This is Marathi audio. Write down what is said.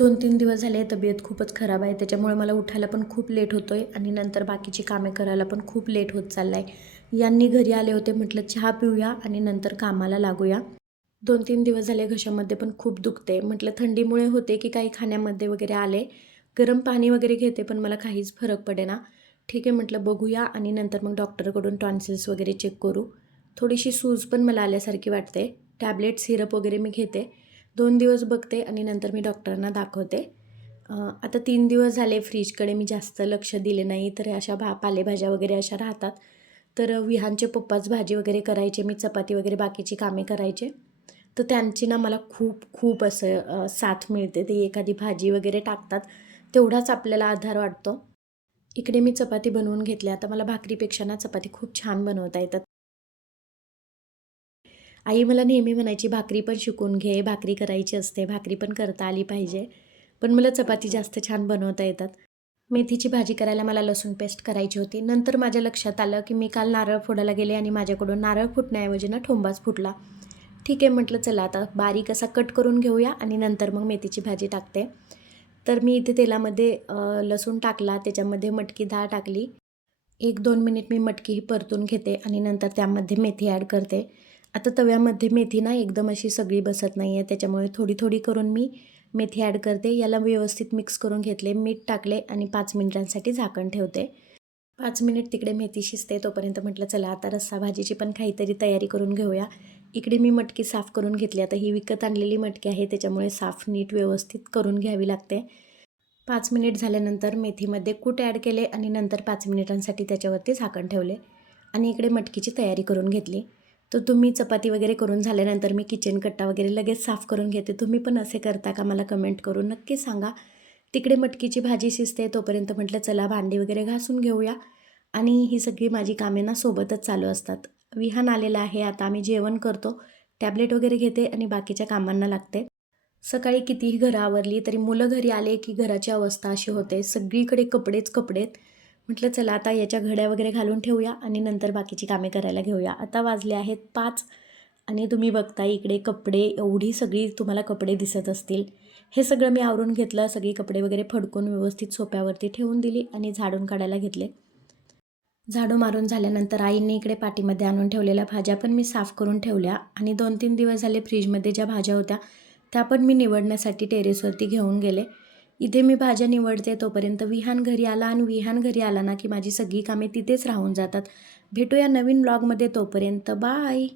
2-3 दिवस झाले तब्येत खूपच खराब आहे. त्याच्यामुळे मला उठायला पण खूप लेट होतो आहे आणि नंतर बाकीची कामे करायला पण खूप लेट होत चालला आहे. यांनी घरी आले होते, म्हटलं चहा पिऊया आणि नंतर कामाला लागूया. 2-3 दिवस झाले घशामध्ये पण खूप दुखते. म्हटलं थंडीमुळे होते की काही खाण्यामध्ये वगैरे आले. गरम पाणी वगैरे घेते पण मला काहीच फरक पडेना. ठीक आहे म्हटलं बघूया आणि नंतर मग डॉक्टरकडून टॉन्सिल्स वगैरे चेक करू. थोडीशी सूज पण मला आल्यासारखी वाटते. टॅबलेट, सिरप वगैरे मी घेते. 2 दिवस बघते आणि नंतर मी डॉक्टरांना दाखवते. आता 3 दिवस झाले फ्रीजकडे मी जास्त लक्ष दिले नाही. तर अशा पालेभाज्या वगैरे अशा राहतात. तर विहानचे पप्पाच भाजी वगैरे करायचे, मी चपाती वगैरे बाकीची कामे करायचे. तर त्यांची ना मला खूप खूप असं साथ मिळते. ते एखादी भाजी वगैरे टाकतात, तेवढाच आपल्याला आधार वाटतो. इकडे मी चपाती बनवून घेतल्या. आता मला भाकरीपेक्षा ना चपाती खूप छान बनवता येतात. आई मला नेहमी म्हणायची, "भाकरी पण शिकून घे, भाकरी करायची असते, भाकरी पण करता आली पाहिजे." पण मला चपाती जास्त छान बनवता येतात. मेथीची भाजी करायला मला लसूण पेस्ट करायची होती. नंतर माझ्या लक्षात आलं, की मी काल नारळ फोडायला गेले आणि माझ्याकडून नारळ फुटण्याऐवजी ना ठोंबाच फुटला. ठीक आहे म्हटलं, चला आता बारीक असा कट करून घेऊया आणि नंतर मग मेथीची भाजी टाकते. तर मी इथे तेलामध्ये लसूण टाकला, त्याच्यामध्ये मटकी डाळ टाकली. 1-2 मिनिट मी मटकी ही परतून घेते आणि नंतर त्यामध्ये मेथी ॲड करते. आता तव्यामध्ये मेथी ना एकदम अशी सगळी बसत नाही आहे, त्याच्यामुळे थोडी-थोडी करून मी मेथी ॲड करते. याला व्यवस्थित मिक्स करून घेतले, मीठ टाकले आणि 5 मिनिटांसाठी झाकण ठेवते. 5 मिनिट तिकडे मेथी शिजते, तोपर्यंत म्हटलं चला आता रस्सा भाजीची पण काहीतरी तयारी करून घेऊया. इकडे मी मटकी साफ करून घेतली. आता ही विकत आणलेली मटकी आहे, त्याच्यामुळे साफ नीट व्यवस्थित करून घ्यावी लागते. 5 मिनिट झाल्यानंतर मेथीमध्ये कूट ॲड केले आणि नंतर 5 मिनिटांसाठी त्याच्यावरती झाकण ठेवले आणि इकडे मटकीची तयारी करून घेतली. तर तुम्ही चपाती वगैरे करून झाल्यानंतर मी किचन कट्टा वगैरे लगेच साफ करून घेते. तुम्ही पण असे करता का? मला कमेंट करून नक्की सांगा. तिकडे मटकीची भाजी शिजते, तोपर्यंत म्हटलं चला भांडी वगैरे घासून घेऊया आणि ही सगळी माझी कामे ना सोबतच चालू असतात. विहान आलेला आहे, आता आम्ही जेवण करतो, टॅबलेट वगैरे घेते आणि बाकीच्या कामांना लागते. सकाळी कितीही घरं आवरली तरी मुलं घरी आले की घराची अवस्था अशी होते, सगळीकडे कपडेच कपडे. म्हटलं चला आता याच्या घड्या वगैरे घालून ठेवूया आणि नंतर बाकीची कामे करायला घेऊया. आता वाजले आहेत 5 आणि तुम्ही बघता इकडे कपडे, एवढी सगळी तुम्हाला कपडे दिसत असतील. हे सगळं मी आवरून घेतलं, सगळी कपडे वगैरे फडकून व्यवस्थित सोफ्यावरती ठेवून दिली आणि झाडून काढायला घेतले. झाडू मारून झाल्यानंतर आईने इकडे पाटीमध्ये आणून ठेवलेल्या भाज्या पण मी साफ करून ठेवल्या आणि 2-3 दिवस झाले फ्रीजमध्ये ज्या भाज्या होत्या त्या पण मी निवडण्यासाठी टेरेसवरती घेऊन गेले. इथे मी भाज्या निवडते तोपर्यंत विहान घरी आला आणि विहान घरी आला ना की माझी सगळी कामे तिथेच राहून जातात. भेटूया नवीन ब्लॉगमध्ये, तोपर्यंत बाय.